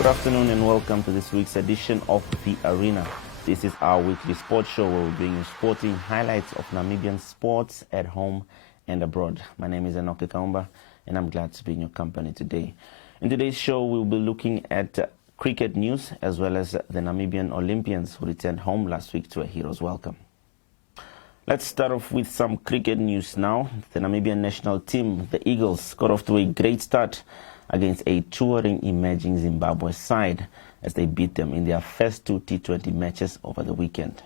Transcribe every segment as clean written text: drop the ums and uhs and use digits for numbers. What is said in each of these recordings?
Good afternoon and welcome to this week's edition of The Arena. This is our weekly sports show where we bring you sporting highlights of Namibian sports at home and abroad. My name is Enoke Kaumba and I'm glad to be in your company today. In today's show, we'll be looking at cricket news as well as the Namibian Olympians who returned home last week to a hero's welcome. Let's start off with some cricket news now. The Namibian national team, the Eagles, got off to a great start against a touring emerging Zimbabwe side as they beat them in their first two T20 matches over the weekend.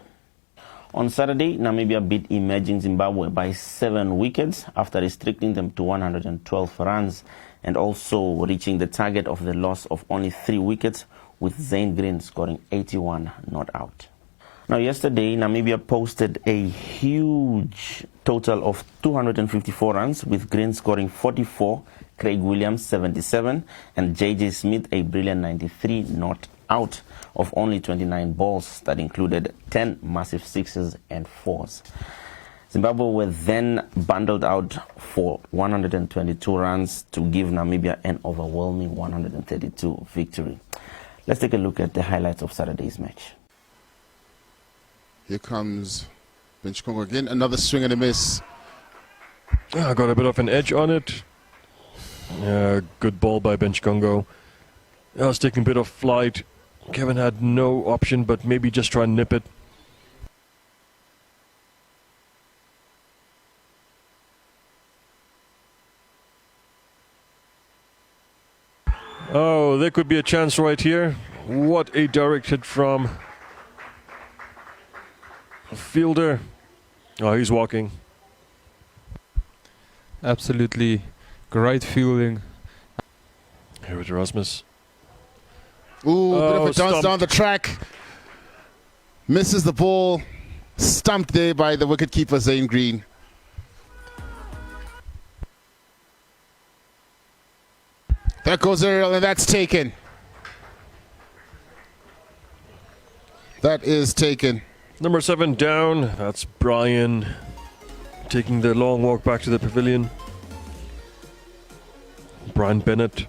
On Saturday, Namibia beat emerging Zimbabwe by 7 wickets after restricting them to 112 runs and also reaching the target of the loss of only 3 wickets, with Zane Green scoring 81 not out. Now, yesterday, Namibia posted a huge total of 254 runs, with Green scoring 44, Craig Williams 77, and J.J. Smith a brilliant 93 not out of only 29 balls that included 10 massive sixes and fours. Zimbabwe were then bundled out for 122 runs to give Namibia an overwhelming 132 victory. Let's take a look at the highlights of Saturday's match. Here comes Bench Congo again, another swing and a miss. I got a bit of an edge on it. Good ball by Bench Congo. I was taking a bit of flight. Kevin had no option but maybe just try and nip it. Oh, there could be a chance right here. What a direct hit from a fielder. Oh, he's walking. Absolutely great fielding. Here with Rasmus. Ooh, bit of a dance stumped down the track. Misses the ball. Stumped there by the wicketkeeper Zane Green. That goes aerial and that's taken. That is taken. Number 7 down. That's Brian taking the long walk back to the pavilion. Brian Bennett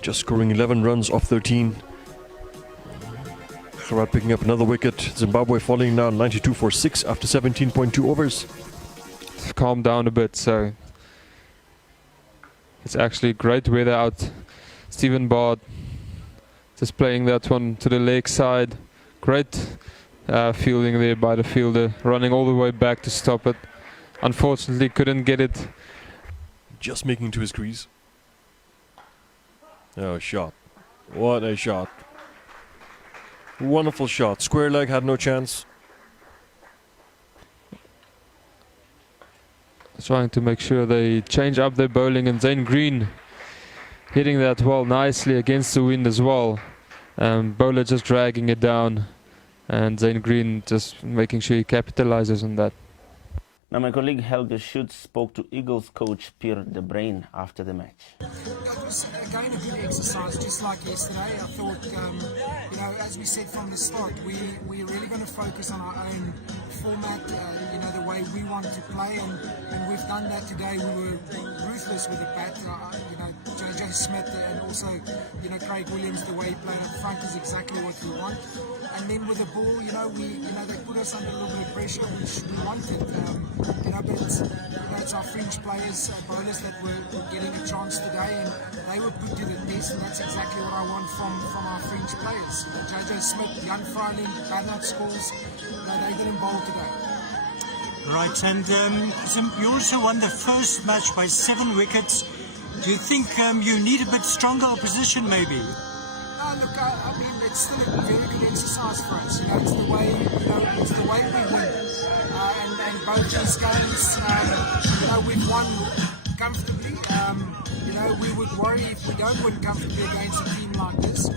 just scoring 11 runs off 13. Gerard picking up another wicket. Zimbabwe falling now 92 for 6 after 17.2 overs. Calm down a bit, so it's actually great weather out. Stephen Bard just playing that one to the leg side. Great fielding there by the fielder, running all the way back to stop it. Unfortunately couldn't get it. Just making to his crease. Oh, shot. What a shot. Wonderful shot. Square leg, had no chance. Trying to make sure they change up their bowling, and Zane Green hitting that well nicely against the wind as well. Bowler just dragging it down, and Zane Green just making sure he capitalizes on that. Now, my colleague Helge Schutz spoke to Eagles coach Pierre De Bruin after the match. It was again a good exercise, just like yesterday. I thought, as we said from the start, we're really going to focus on our own format, the way we want to play, and we've done that today. We were ruthless with the bat. J.J. Smith and also, Craig Williams, the way he played up front is exactly what we want. And then with the ball, they put us under a little bit of pressure, which we wanted. But it's our French players, bowlers that were getting a chance today, and they were put to the test, and that's exactly what I want from our French players. J.J. Smith, Jan Freiling, Bernard Scholes, they didn't bowl today. Right, and you also won the first match by 7 wickets. Do you think you need a bit stronger opposition, maybe? No, look, I mean, it's still a very good exercise for us. It's the way, we win. And both these games, we've won comfortably. We would worry if we don't win comfortably against a team like this.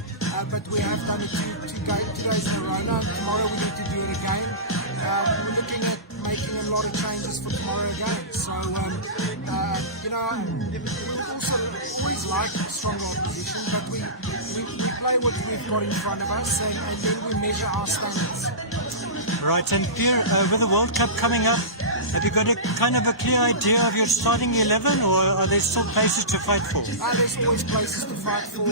But we have done it two days in a row now. Tomorrow we need to do it again. We're looking at making a lot of changes for tomorrow again. So, we also always like stronger opposition, but we play what we've got in front of us, and then we measure our standards. Right, and Pierre, with the World Cup coming up, have you got a kind of a clear idea of your starting 11, or are there still places to fight for? There's always places to fight for.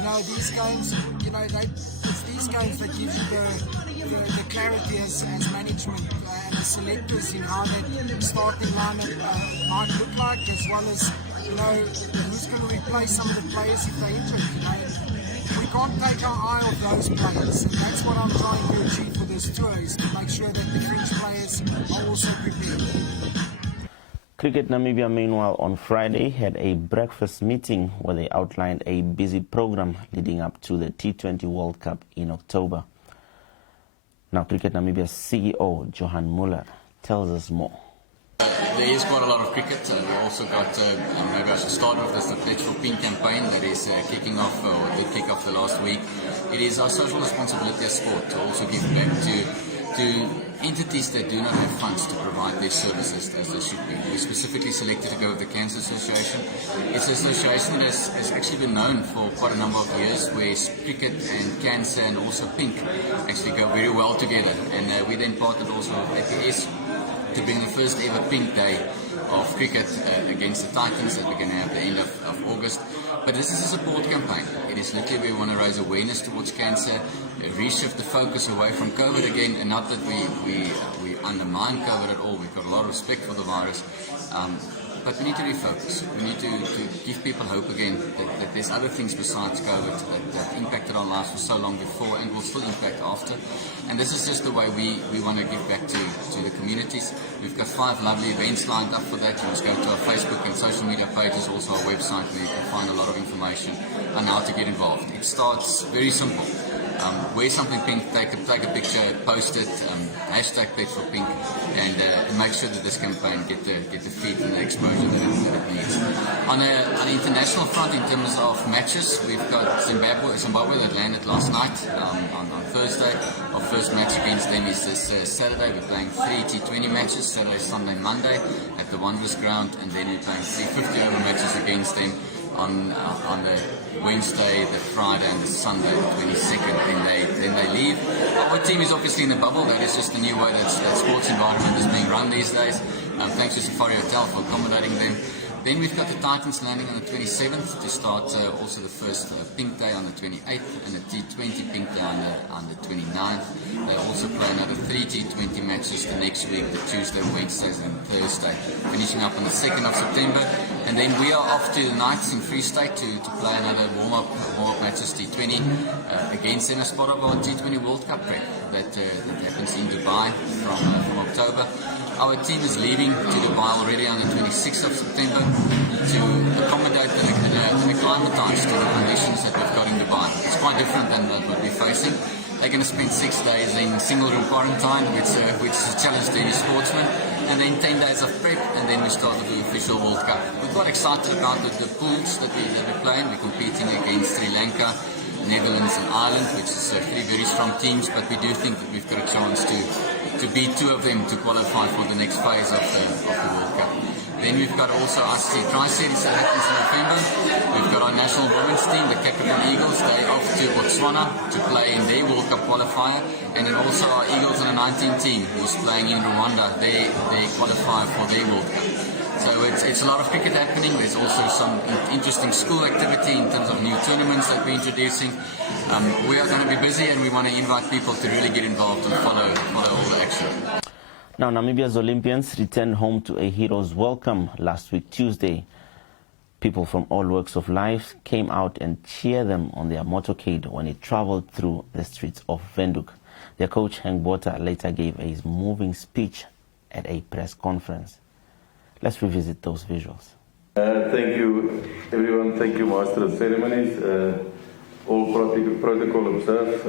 these games, it's these games that give you the clarity as management and the selectors in how that starting lineup might look like, as well as who's going to replace some of the players if they're injured. We can't take our eye off those players, and that's what I'm trying to achieve for this tour, is to make sure that the French players are also prepared. Cricket Namibia, meanwhile, on Friday had a breakfast meeting where they outlined a busy program leading up to the T20 World Cup in October. Now, Cricket Namibia's CEO, Johan Muller, tells us more. There is quite a lot of cricket. We also got, maybe I should start with this, the Pledge for Pink campaign that is kicking off, or did kick off the last week. It is our social responsibility as sport to also give back to entities that do not have funds to provide their services as they should be. We specifically selected to go with the Cancer Association. It's an association that has actually been known for quite a number of years, where cricket and cancer and also pink actually go very well together. And we then partnered also with APS to bring the first ever pink day of cricket against the Titans that we're going to have at the end of August. But this is a support campaign. It is literally we want to raise awareness towards cancer, reshift the focus away from COVID again, and not that we undermine COVID at all. We've got a lot of respect for the virus. But we need to refocus. We need to give people hope again that there's other things besides COVID that impacted our lives for so long before and will still impact after. And this is just the way we want to give back to the communities. We've got 5 lovely events lined up for that. You must go to our Facebook and social media pages, also our website, where you can find a lot of information on how to get involved. It starts very simple. Wear something pink, take a picture, post it, hashtag Pledge for Pink, and make sure that this campaign get the feet and the exposure that it needs. On an international front, in terms of matches, we've got Zimbabwe that landed last night on Thursday. Our first match against them is this Saturday. We're playing 3 T20 matches, Saturday, Sunday, Monday at the Wanderers ground, and then we're playing 3 50-over matches against them on the Wednesday, the Friday and the Sunday, the 22nd, then they leave. Our team is obviously in the bubble. That is just the new way that sports environment is being run these days. Thanks to Safari Hotel for accommodating them. Then we've got the Titans landing on the 27th to start also the first pink day on the 28th and the T20 pink day on the 29th. They also play another 3 T20 matches the next week, the Tuesday, Wednesdays and Thursday, finishing up on the 2nd of September. And then we are off to the Knights in Free State to play another warm-up matches, T20, against them as part of our T20 World Cup prep that happens in Dubai from October. Our team is leaving to Dubai already on the 26th of September to accommodate and acclimatise to the conditions that we've got in Dubai. It's quite different than what we're facing. They're going to spend 6 days in single-room quarantine, which is a challenge to any sportsman, and then 10 days of prep, and then we start with the official World Cup. We're quite excited about the pools that we're playing. We're competing against Sri Lanka, Netherlands and Ireland, which is 3 very strong teams, but we do think that we've got a chance to beat 2 of them to qualify for the next phase of the World Cup. Then we've got also ICT Tri-Series that happens in November. We've got our national women's team, the Capricorn Eagles. They're off to Botswana to play in their World Cup qualifier. And then also our Eagles under 19 team, who's playing in Rwanda. They qualify for their World Cup. So it's a lot of cricket happening. There's also some interesting school activity in terms of new tournaments that we're introducing. We are going to be busy, and we want to invite people to really get involved and follow all the action. Now, Namibia's Olympians returned home to a hero's welcome last week, Tuesday. People from all walks of life came out and cheered them on their motorcade when it traveled through the streets of Windhoek. Their coach, Henk Botha, later gave a moving speech at a press conference. Let's revisit those visuals. Thank you, everyone. Thank you, Master of Ceremonies. All protocol observed.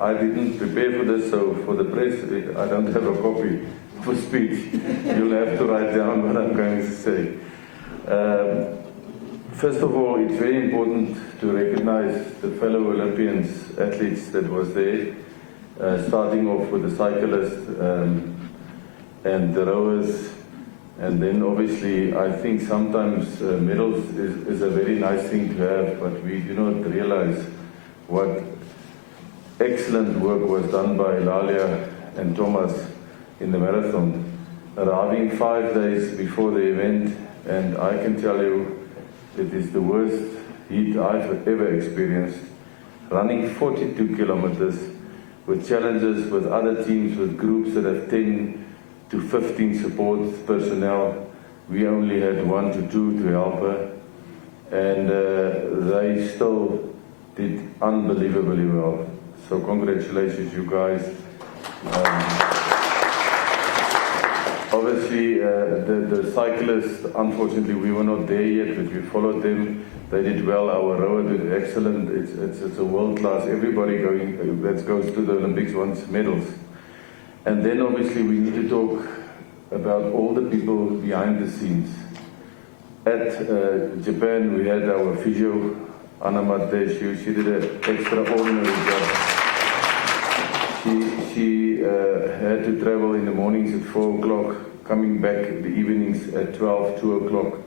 I didn't prepare for this, so for the press, I don't have a copy for speech. You'll have to write down what I'm going to say. First of all, it's very important to recognize the fellow Olympians, athletes that was there, starting off with the cyclists and the rowers. And then obviously, I think sometimes medals is a very nice thing to have, but we do not realize what excellent work was done by Hilalia and Thomas in the marathon, arriving 5 days before the event. And I can tell you, it is the worst heat I've ever experienced. running 42 kilometers with challenges with other teams, with groups that have 10 to 15 support personnel. We only had 1 to 2 to help her, and they still did unbelievably well. So congratulations, you guys. Obviously, the cyclists, unfortunately, we were not there yet, but we followed them. They did well. Our rower did excellent. It's a world class. Everybody going that goes to the Olympics wants medals. And then obviously we need to talk about all the people behind the scenes. At Japan, we had our physio, Anna Mateshu. She did an extraordinary job. She had to travel in the mornings at 4 o'clock, coming back in the evenings at 12, 2 o'clock.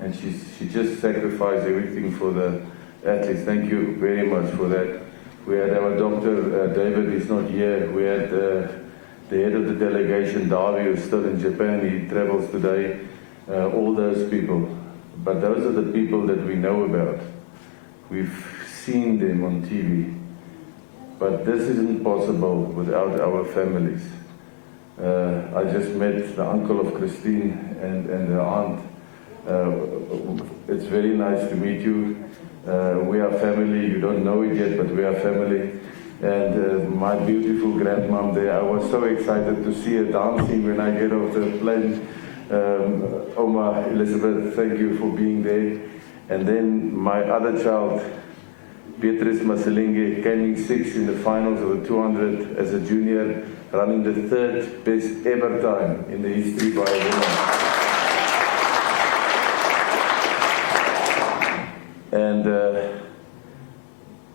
And she just sacrificed everything for the athletes. Thank you very much for that. We had our doctor, David is not here. We had the head of the delegation, Darby, who's still in Japan. He travels today. All those people. But those are the people that we know about. We've seen them on TV. But this isn't possible without our families. I just met the uncle of Christine and her aunt. It's very nice to meet you. We are family. You don't know it yet, but we are family. And my beautiful grandmom there, I was so excited to see her dancing when I get off the plane. Oma Elizabeth, thank you for being there. And then my other child, Beatrice Masilingi, came in 6th in the finals of the 200 as a junior, running the 3rd best ever time in the history by a woman. And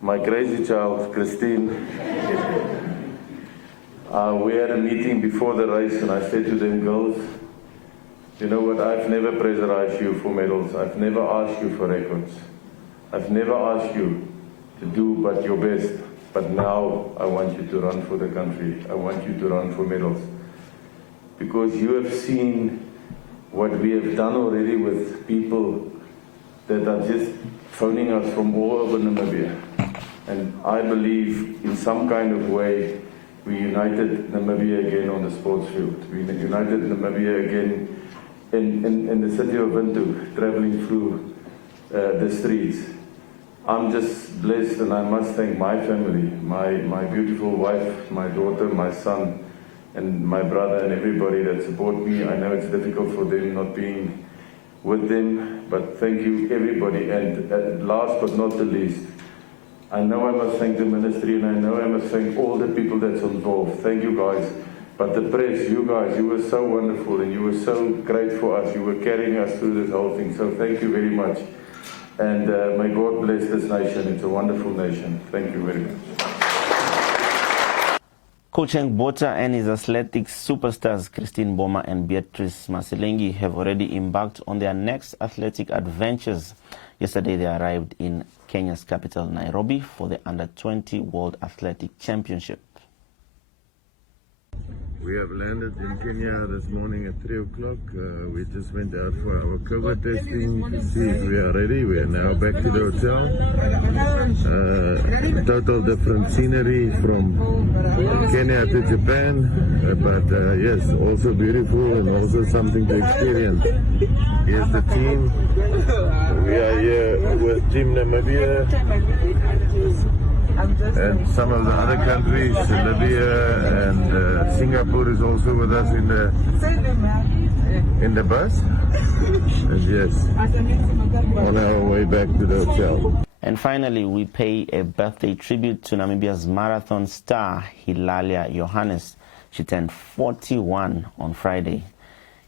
my crazy child, Christine, we had a meeting before the race, and I said to them, girls, you know what, I've never pressurized you for medals. I've never asked you for records. I've never asked you to do but your best. But now I want you to run for the country. I want you to run for medals. Because you have seen what we have done already with people that are just phoning us from all over Namibia. And I believe in some kind of way we united Namibia again on the sports field. We united Namibia again in the city of Windhoek, traveling through the streets. I'm just blessed, and I must thank my family, my beautiful wife, my daughter, my son, and my brother, and everybody that support me. I know it's difficult for them not being with them, but thank you everybody. And last but not the least, I know I must thank the ministry, and I know I must thank all the people that's involved. Thank you guys. But the press, you guys, you were so wonderful, and you were so great for us. You were carrying us through this whole thing. So thank you very much. And may God bless this nation. It's a wonderful nation. Thank you very much. Coach Botha and his athletics superstars Christine Mboma and Beatrice Masilingi have already embarked on their next athletic adventures. Yesterday they arrived in Kenya's capital, Nairobi, for the Under-20 World Athletic Championship. We have landed in Kenya this morning at 3 o'clock. We just went out for our COVID testing to see if we are ready. We are now back to the hotel. Total different scenery from Kenya to Japan, but yes, also beautiful and also something to experience. Here's the team. We are here with Team Namibia and some of the other countries. Namibia and Singapore is also with us in the bus. And yes, on our way back to the hotel. And finally, we pay a birthday tribute to Namibia's marathon star, Hilalia Johannes. She turned 41 on Friday.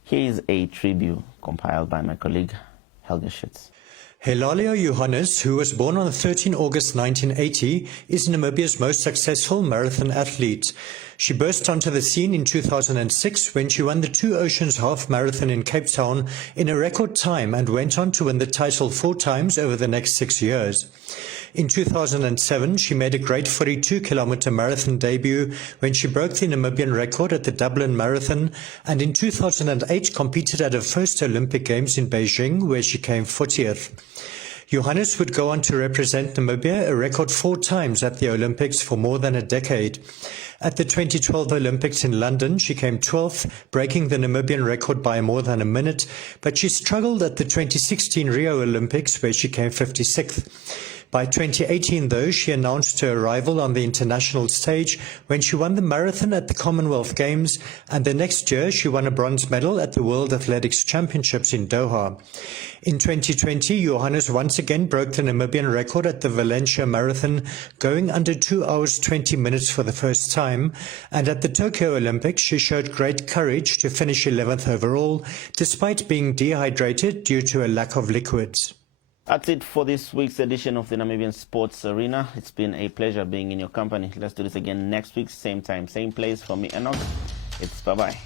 Here is a tribute compiled by my colleague, Helga Schütz. Hilalia Johannes, who was born on 13 August 1980, is Namibia's most successful marathon athlete. She burst onto the scene in 2006 when she won the Two Oceans Half Marathon in Cape Town in a record time and went on to win the title 4 times over the next 6 years. In 2007, she made a great 42-kilometer marathon debut when she broke the Namibian record at the Dublin Marathon, and in 2008 competed at her first Olympic Games in Beijing, where she came 40th. Johannes would go on to represent Namibia a record 4 times at the Olympics for more than a decade. At the 2012 Olympics in London, she came 12th, breaking the Namibian record by more than a minute, but she struggled at the 2016 Rio Olympics, where she came 56th. By 2018, though, she announced her arrival on the international stage when she won the marathon at the Commonwealth Games, and the next year she won a bronze medal at the World Athletics Championships in Doha. In 2020, Johannes once again broke the Namibian record at the Valencia Marathon, going under 2 hours 20 minutes for the first time, and at the Tokyo Olympics she showed great courage to finish 11th overall, despite being dehydrated due to a lack of liquids. That's it for this week's edition of the Namibian Sports Arena. It's been a pleasure being in your company. Let's do this again next week, same time, same place. For me, Enoch, it's bye-bye.